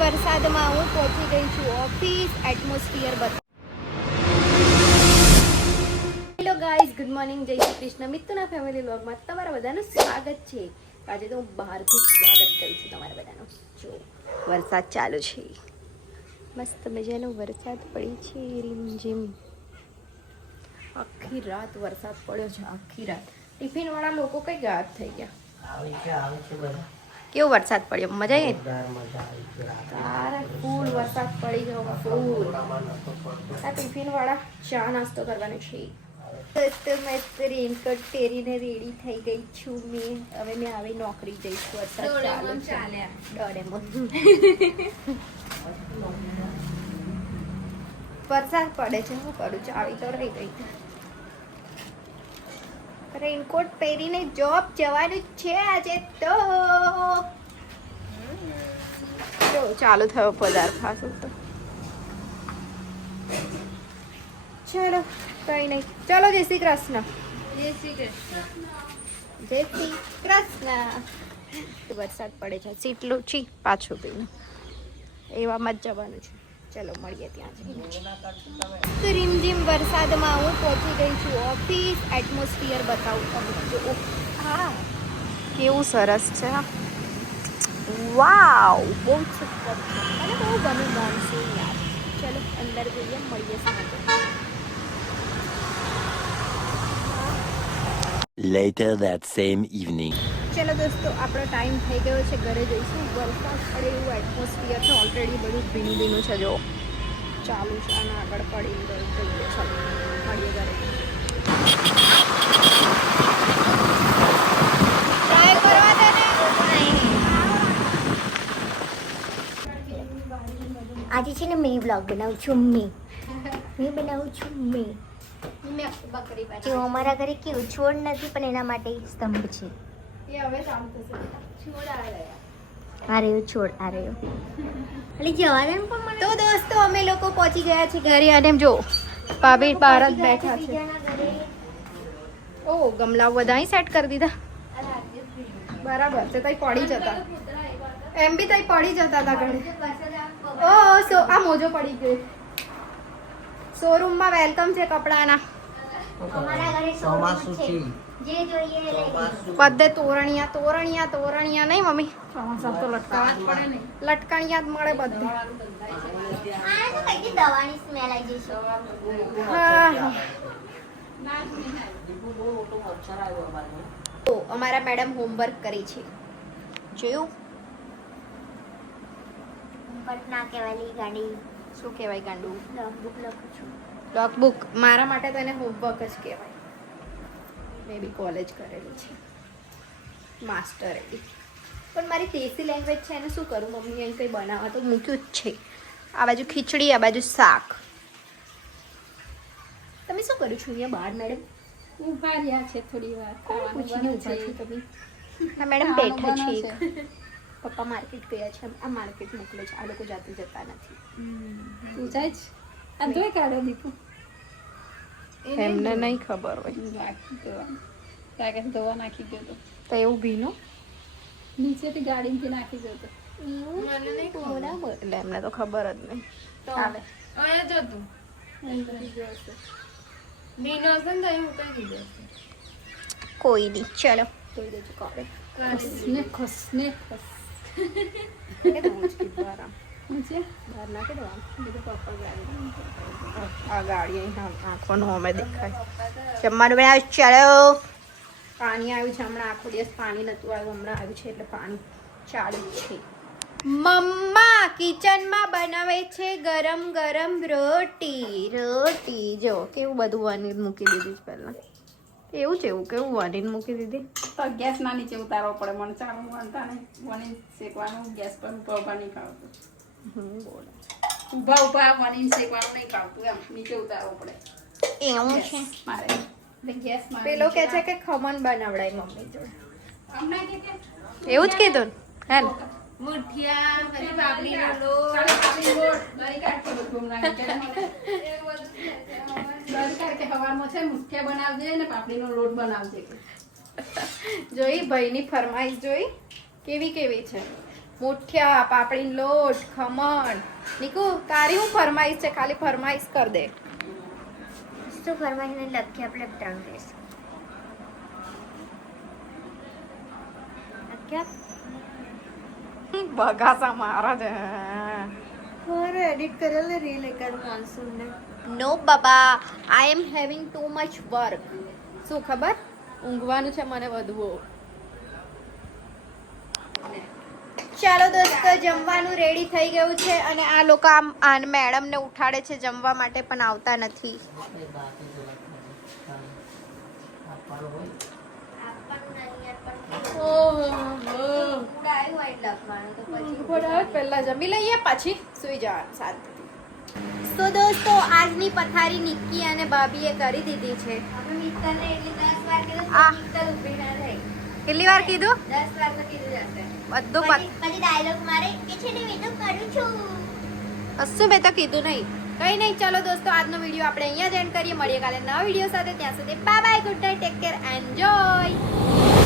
વરસાદમાં હું પહોંચી ગઈ છું ઓફિસ. એટમોસ્ફિયર બતા. હેલો ગાઈઝ, ગુડ મોર્નિંગ, જય શ્રી કૃષ્ણ. મિત્તના ફેમિલી વ્લોગમાં તમારા બધાનું સ્વાગત છે. આજે તો હું બહારથી સ્વાગત કરું છું તમારા બધાનું. જો વરસાદ ચાલુ છે, મસ્ત મજાનો વરસાદ પડે છે, રીમઝીમ. આખી રાત વરસાદ પડ્યો છે, આખી રાત. ટિફિન વાળા લોકો કઈ ગાયબ થઈ ગયા. આવે છે બધા. કેવો વરસાદ પડ્યો, મજા આવી? તારે ફૂલ વરસાદ પડી ગયો, ફૂલ. આ ટિફિન વાળા ચા નાસ્તો કરવાનો છે. તો મેં રેનકોટ પહેરીને રેડી થઈ ગઈ છું. હવે મેં આવી નોકરી જઈશ. વરસાદ ચાલે. વરસાદ પડે છે, શું કરું? ચાવી તો રહી ગઈ. રેનકોટ પહેરીને જોબ જવાનું છે આજે તો. જો ચાલુ થયો પદાર્થ ખાસો તો. ચલો કઈ નહીં, ચલો જય શ્રી કૃષ્ણ. જય શ્રી કૃષ્ણ. જય શ્રી કૃષ્ણ. વરસાદ પડે છે, સીટલું છી પાછું પીને એવામાં જ જવાનું છે. ચલો મળીએ ત્યાં જઈને. રીમઝીમ વરસાદમાં હું પહોંચી ગઈ છું ઓફિસ. એટમોસ્ફિયર બતાવું તમને. હા, કેવું સરસ છે. વાવ, બહુ સુપર છે. મને બહુ ગમે મોનસૂન યાર. ચલો અંદર જઈએ, મળીએ સાંજે. Later that same evening. ચલો દોસ્તો, આપણો ટાઈમ થઈ ગયો છે, ઘરે જઈશું. વરસાદ પડે એવું એટમોસ્ફિયર છે. ઓલરેડી બધું ભીનું ભીનું છે. જો ચાલુ છે, અને આગળ પડી ગયું. ચલો મળીએ ઘરે. ટ્રાય કરવા દે ને. આજે છે ને મેં વ્લોગ બનાવું છું. મેં બનાવું છું. જો અમારા ઘરે કેવું છોડ નથી, પણ એના માટે સ્તંભ છે. એ હવે કામ થશે. છોડ આ રહ્યા. આ રહ્યો છોડ, આ રહ્યો. એટલે જવા દે ને પણ મને. તો દોસ્તો, અમે લોકો પહોંચી ગયા છીએ ઘરે. અને જો ભાભી બહાર જ બેઠા છે. ઓ ગમલા બધા સેટ કરી દીધા. બરાબર છે. તઈ પડી જતા, એમ બી તઈ પડી જતા હતા ઘરે. ઓ આ મોજો પડી ગયો. શોરૂમમાં વેલકમ છે કપડાના. અમારા ઘરે ચોમાસું છે, જે જોઈએ એ લઈ લો. બધે તોરણિયા નહીં મમ્મી? ચોમાસા તો લટકાવા પડે ને. લટકણિયા જ મળે બધે. આ તો કઈ દવાની સ્મેલ આવી જશે. હા. તો અમારા મેડમ હોમવર્ક કરી છે, જોયું? બટ ના કહેવાય ગાડી. શું કહેવાય ગાંડું? બુક લખું છું. લોકબુક. મારા માટે તો એને હોમવર્ક જ કહેવાય. મેં બી કોલેજ કરેલી છે, માસ્ટર એવી. પણ મારી દેશી લેંગ્વેજ છે, એને શું કરું? મમ્મી અહીં કંઈ બનાવવા તો મૂક્યું જ છે. આ બાજુ ખીચડી, આ બાજુ શાક. તમે શું કરું છું અહીંયા બહાર મેડમ? ઉભા રહ્યા છે થોડી વાર. પૂછીને ઊભા છો તમે? હા મેડમ, બેઠા છે. પપ્પા માર્કેટ ગયા છે. આ માર્કેટ મોકલે છે. આ લોકો જાતે જતા નથી. પૂછાય છે. આ ધોઈ કાઢો દીકું. એમને નહીં ખબર હોય. ધોવા નાખી ગયો તો. તો એવું ભીનું નીચેથી ગાડીમાંથી નાખી ગયો તો. બરાબર. એટલે એમને તો ખબર જ નહીં. ચાલે. કોઈ નહીં, ચલો ધોઈ દેજો કપડે. ખસને ખસને ખસ. નીચે બહાર નાખી દેવાનું. બીજું પપ્પા ગાડી. આ ગાડી અહીં આંખોનું અમે દેખાય. જમવાનું બનાવ્યું. ચાલો. પાણી આવ્યું છે હમણાં. આખો દિવસ પાણી નહોતું આવ્યું, હમણાં આવ્યું છે એટલે પાણી ચાલુ જ છે. મમ્મા કિચનમાં બનાવે છે ગરમ ગરમ રોટી. જો કેવું બધું વનીને મૂકી દીધું છે પહેલા. એવું છે, એવું કેવું વનીને મૂકી દીધી. તો ગેસ ના નીચે ઉતારવો પડે. મને ચાલુ વાંધતા નહીં. વની શેકવાનું ગેસ પર ઉભા નહીં ખાવતું. બોલો. ઉભા વની શેકવાનું નહીં ખાવતું. એમ નીચે ઉતારવો પડે. એવું છે. મારે ગેસ પેલો કે છે કે ખમણ બનાવડાય મમ્મી જોડે. અમને કે એવું જ કીધું ને હે ને? મુઠિયા પછી પાપડીનો લોટ. પાપડીનો લોટ દહીં કાઢતો બધું હમણાં કે મને દહીં કાઢ કે હવારમાં છે મુઠિયા બનાવજે ને પાપડીનો લોટ બનાવજે. જોઈ ભાઈની ફરમાઈશ જોઈ કેવી કેવી છે. મુઠિયા, પાપડી લોટ, ખમણ. નીકુ તારી હું ફરમાઈશ છે? ખાલી ફરમાઈશ કર દે. શું ફરમાઈને લખી આપણે 3 દિવસ બગાસા મારા છે. મારે એડિટ કરેલ રીલ એકાદ મોન્સૂન ને નો બાબા, આઈ એમ હેવિંગ ટુ મચ વર્ક. શું ખબર? ઊંઘવાનું છે મને વધુ. ચાલો દોસ્તો, જમવાનું રેડી થઈ ગયું છે અને આ લોકો આમ મેડમને ઉઠાડે છે જમવા માટે પણ આવતા નથી. પહેલા જમી લઈએ પછી સુઈ જવાનું શાંતિથી. તો દોસ્તો, આજની પથારી નિક્કી અને ભાભીએ કરી દીધી છે. કેટલી વાર કીધું? 10 વાર તો કીધું હશે. બધું પછી ડાયલોગ મારે કે છે ને મેં તો કરું છું. કશું મેં તો કીધું નહીં. કઈ નહીં. ચાલો દોસ્તો, આજનો વિડીયો આપણે અહીંયા જ એન્ડ કરીએ. મળીએ કાલે નવા વિડીયો સાથે. ત્યાં સુધી bye bye, good night, take care, enjoy.